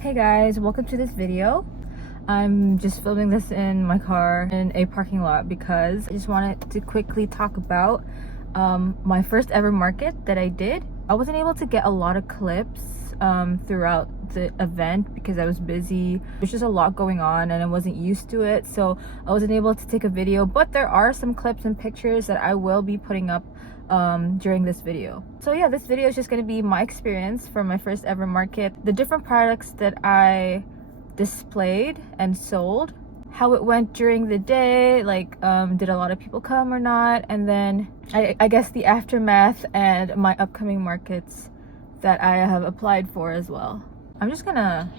Hey guys, welcome to this video. I'm just filming this in my car in a parking lot because I just wanted to quickly talk about my first ever market that I did. I wasn't able to get a lot of clips throughout the event because I was busy. There's just a lot going on and I wasn't used to it, so I wasn't able to take a video, but there are some clips and pictures that I will be putting up during this video. So yeah, this video is just going to be my experience for my first ever market, the different products that I displayed and sold, how it went during the day, like did a lot of people come or not, and then I guess the aftermath and my upcoming markets that I have applied for as well. I'm just gonna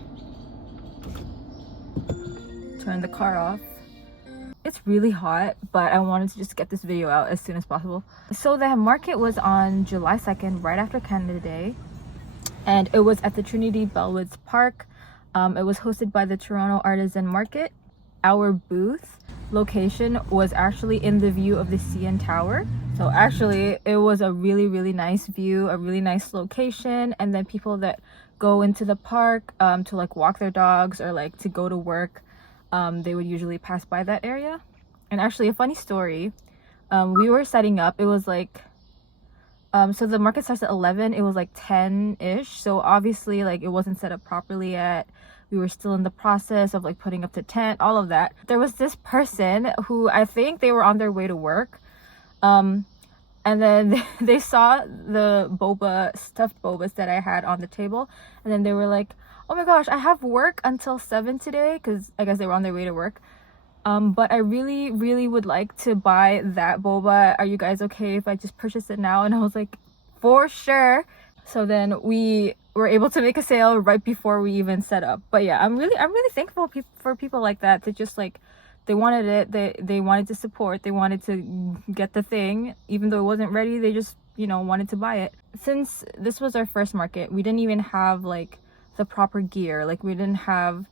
turn the car off. It's really hot, but I wanted to just get this video out as soon as possible. So the market was on July 2nd, right after Canada Day, and it was at the Trinity Bellwoods Park. It was hosted by the Toronto Artisan Market. Our booth location was actually in the view of the CN Tower. So actually it was a really nice view, a really nice location, and then people that go into the park to like walk their dogs or like to go to work, they would usually pass by that area. And actually, a funny story, we were setting up, it was like so the market starts at 11, it was like 10-ish, so obviously like it wasn't set up properly yet. We were still in the process of like putting up the tent, all of that. There was this person who, I think they were on their way to work, and then they saw the stuffed bobas that I had on the table, and then they were like, oh my gosh, I have work until 7 today, because I guess they were on their way to work, but I really would like to buy that boba. Are you guys okay if I just purchase it now? And I was like, for sure. So then we were able to make a sale right before we even set up. But yeah, I'm really thankful for people like that, to just like, they wanted it, they wanted to support, they wanted to get the thing, even though it wasn't ready, they just, you know, wanted to buy it. Since this was our first market, we didn't even have like the proper gear. Like we didn't have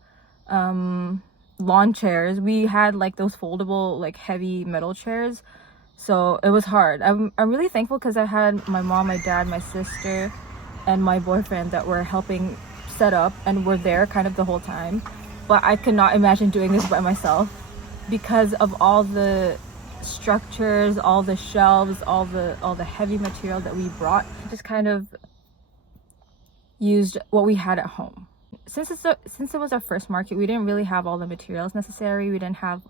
lawn chairs. We had like those foldable like heavy metal chairs, so it was hard. I'm really thankful because I had my mom, my dad, my sister, and my boyfriend that were helping set up and were there kind of the whole time. But I could not imagine doing this by myself because of all the structures, all the shelves, all the heavy material that we brought. Just kind of used what we had at home. Since it was our first market, we didn't really have all the materials necessary. We didn't have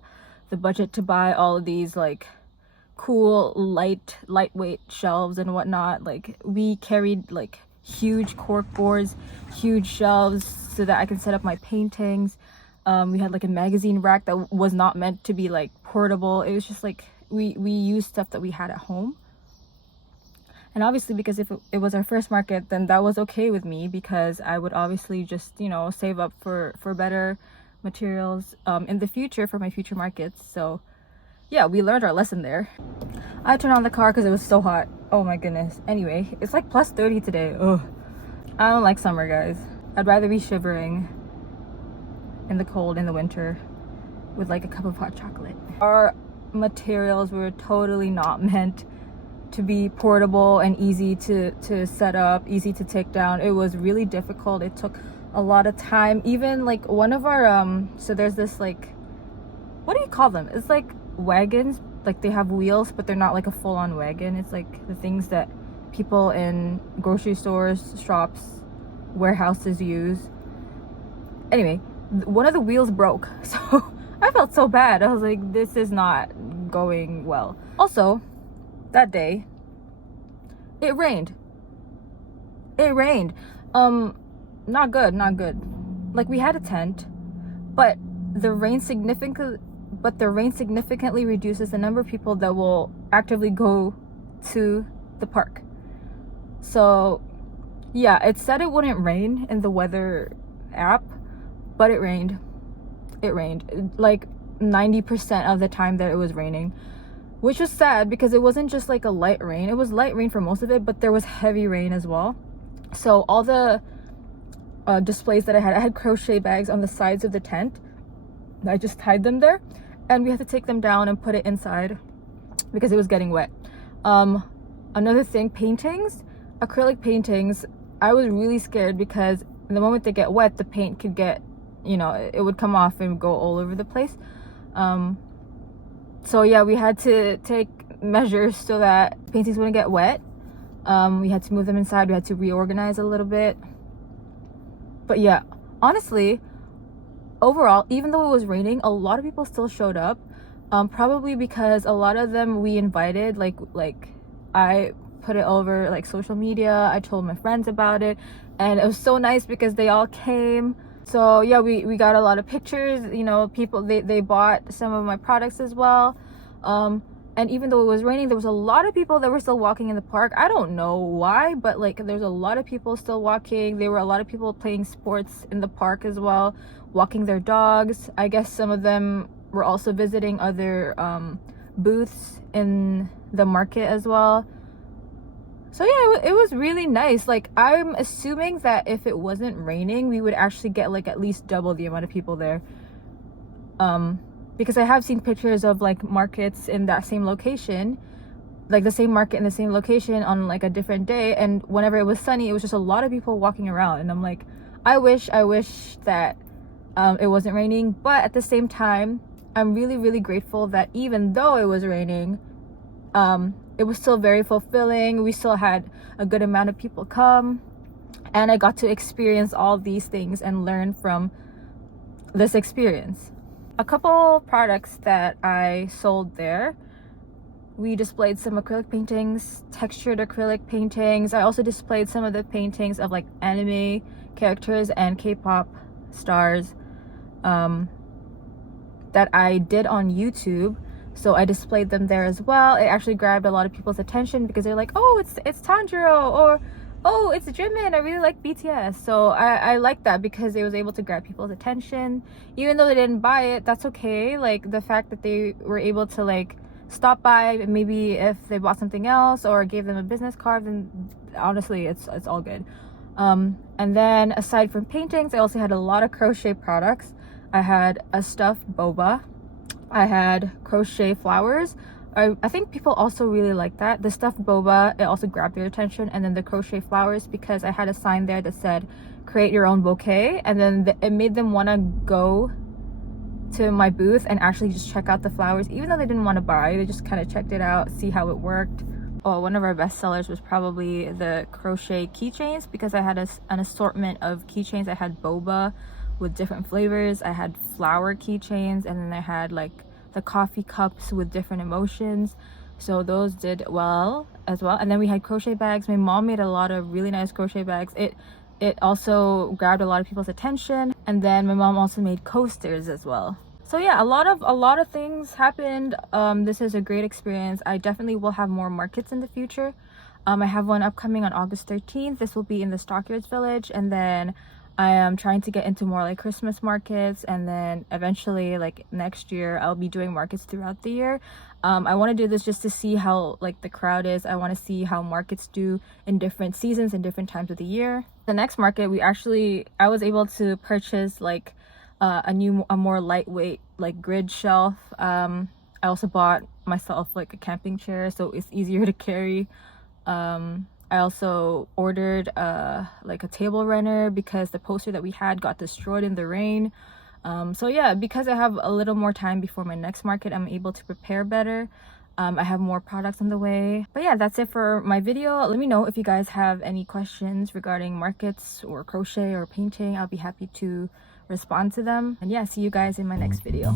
the budget to buy all of these like cool lightweight shelves and whatnot. Like we carried like huge cork boards, huge shelves so that I can set up my paintings. We had like a magazine rack that was not meant to be like portable. It was just like we used stuff that we had at home. And obviously, because if it was our first market, then that was okay with me, because I would obviously just, you know, save up for better materials in the future for my future markets. So yeah, we learned our lesson there. I turned on the car because it was so hot. Oh my goodness. Anyway, it's like plus 30 today. Ugh. I don't like summer, guys. I'd rather be shivering in the cold in the winter with like a cup of hot chocolate. Our materials were totally not meant to be portable and easy to set up, easy to take down. It was really difficult. It took a lot of time. Even like one of our so there's this like, what do you call them? It's like wagons, like they have wheels, but they're not like a full-on wagon. It's like the things that people in grocery stores, shops, warehouses use. Anyway, one of the wheels broke, so I felt so bad. I was like, this is not going well. Also, that day it rained. Not good. Like we had a tent, but the rain significantly reduces the number of people that will actively go to the park. So yeah, it said it wouldn't rain in the weather app, but it rained like 90% of the time that it was raining, which was sad because it wasn't just like a light rain. It was light rain for most of it, but there was heavy rain as well. So all the displays that I had crochet bags on the sides of the tent. I just tied them there, and we had to take them down and put it inside because it was getting wet. Another thing, paintings, acrylic paintings. I was really scared because And the moment they get wet, the paint could get, you know, it would come off and go all over the place. So yeah, we had to take measures so that paintings wouldn't get wet. We had to move them inside. We had to reorganize a little bit. But yeah, honestly, overall, even though it was raining, a lot of people still showed up. Probably because a lot of them we invited, like I put it over like social media. I told my friends about it, and it was so nice because they all came. So yeah, we got a lot of pictures. You know, people they bought some of my products as well. And even though it was raining, there was a lot of people that were still walking in the park. I don't know why, but like there's a lot of people still walking. There were a lot of people playing sports in the park as well, walking their dogs. I guess some of them were also visiting other booths in the market as well. So yeah, it was really nice. Like, I'm assuming that if it wasn't raining, we would actually get like at least double the amount of people there. Because I have seen pictures of like markets in that same location, like the same market in the same location on like a different day, and whenever it was sunny, it was just a lot of people walking around, and I'm like, I wish that it wasn't raining. But at the same time, I'm really grateful that even though it was raining, it was still very fulfilling. We still had a good amount of people come, and I got to experience all these things and learn from this experience. A couple products that I sold there, we displayed some acrylic paintings, textured acrylic paintings. I also displayed some of the paintings of like anime characters and K-pop stars that I did on YouTube. So I displayed them there as well. It actually grabbed a lot of people's attention because they're like, oh, it's Tanjiro, or oh, it's Jimin, I really like BTS. So I like that because it was able to grab people's attention. Even though they didn't buy it, that's okay. Like the fact that they were able to like stop by, maybe if they bought something else or gave them a business card, then honestly it's all good. And then aside from paintings, I also had a lot of crochet products. I had a stuffed boba. I had crochet flowers. I think people also really like that. The stuffed boba, it also grabbed their attention. And then the crochet flowers, because I had a sign there that said create your own bouquet, and then it made them want to go to my booth and actually just check out the flowers. Even though they didn't want to buy, they just kind of checked it out, see how it worked. Oh, one of our best sellers was probably the crochet keychains, because I had an assortment of keychains. I had boba with different flavors, I had flower keychains, and then I had like the coffee cups with different emotions. So those did well as well. And then we had crochet bags. My mom made a lot of really nice crochet bags. It also grabbed a lot of people's attention. And then my mom also made coasters as well. So yeah, a lot of things happened. This is a great experience. I definitely will have more markets in the future. I have one upcoming on August 13th. This will be in the Stockyards Village, and then I am trying to get into more like Christmas markets, and then eventually like next year I'll be doing markets throughout the year. I want to do this just to see how like the crowd is. I want to see how markets do in different seasons and different times of the year. The next market, I was able to purchase like a more lightweight like grid shelf. I also bought myself like a camping chair so it's easier to carry. I also ordered like a table runner because the poster that we had got destroyed in the rain. So yeah, because I have a little more time before my next market, I'm able to prepare better. I have more products on the way. But yeah, that's it for my video. Let me know if you guys have any questions regarding markets or crochet or painting. I'll be happy to respond to them. And yeah, see you guys in my next video.